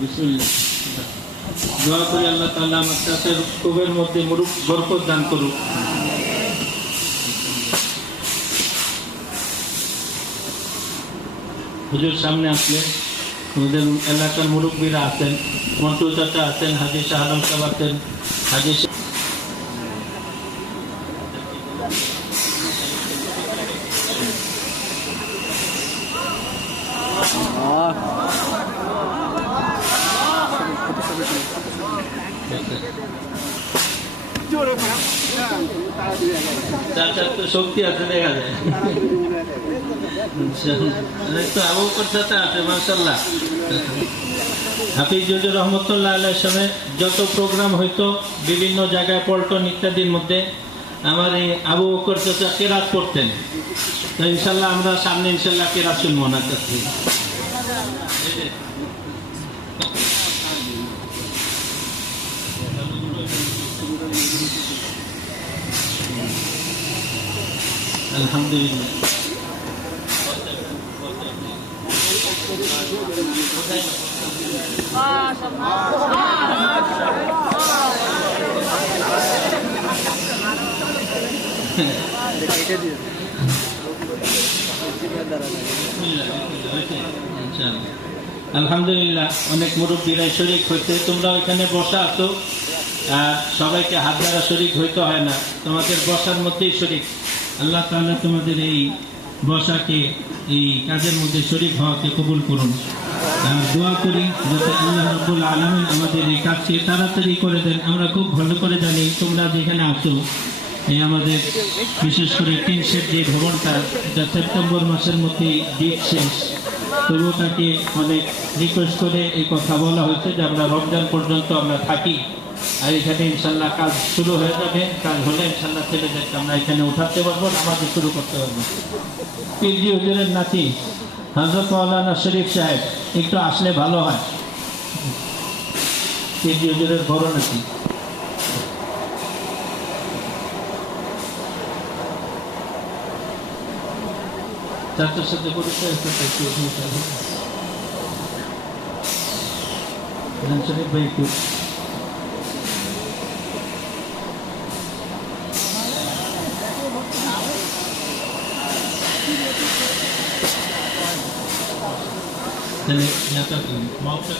বিসমিল্লাহ। দোয়া করি আল্লাহ তাআলা আমার চাচার কবরের মধ্যে বরকত দান করুক। হুজুর সামনে আসলে আমাদের এলাকার মুরব্বীরা আছেন, মন্টু চাচা আছেন, হাজী শাহ আলম সাহেব আছেন, হাজী চাচার তো শক্তি আছে দেখা যায়। তো আবু বকর চাচা আছে মাশাআল্লাহ। হাফিজ হুজুর রহমতুল্লাহ আলাইহির সময় যত প্রোগ্রাম হইতো বিভিন্ন জায়গায় পল্টন ইত্যাদির মধ্যে আমার এই আবু বকর চাচা কেরাত পড়তেন। তো ইনশাল্লাহ আমরা সামনে ইনশাল্লাহ কেরাত শুনবো ওনার কাছ থেকে। আলহামদুলিল্লাহ। আলহামদুলিল্লাহ, অনেক মুরব্বীরাই শরীক হইতে, তোমরা ওইখানে বসা আছো, সবাইকে হাত দ্বারা শরীক হইতে হয় না, তোমাদের বসার মধ্যেই শরীক। আল্লাহ তাআলা তোমাদের এই বসাকে এই কাজের মধ্যে শরীক হওয়াকে কবুল করুন। দোয়া করি যাতে আল্লাহ রাব্বুল আলামিন আমাদের এই কাজকে তাড়াতাড়ি করে দেন। আমরা খুব ভালো করে জানি তোমরা যেখানে আছো, এই আমাদের বিশেষ করে টিন শেড যে ভবনটা, এটা সেপ্টেম্বর মাসের মধ্যেই ডেট শেষ, তবুও তাকে অনেক রিকোয়েস্ট করে এই কথা বলা হয়েছে যে আমরা রমজান পর্যন্ত আমরা থাকি, আর এখানে ইনশাল্লাহ কাজ শুরু হয়ে যাবে। কাজ হলে ইনশাল্লাহ ছেলেদেরকে আমরা এখানে উঠাতে পারবো, নামাজ শুরু করতে পারবো। পীরজি হুজুরের নাতি হযরত মাওলানা শরীফ সাহেব একটু আসলে ভালো হয়। পীরজি হুজুরের বড় নাতি। চাচার সাথে পরিচয় শরীফ ভাই একটু তাহলে মাপটা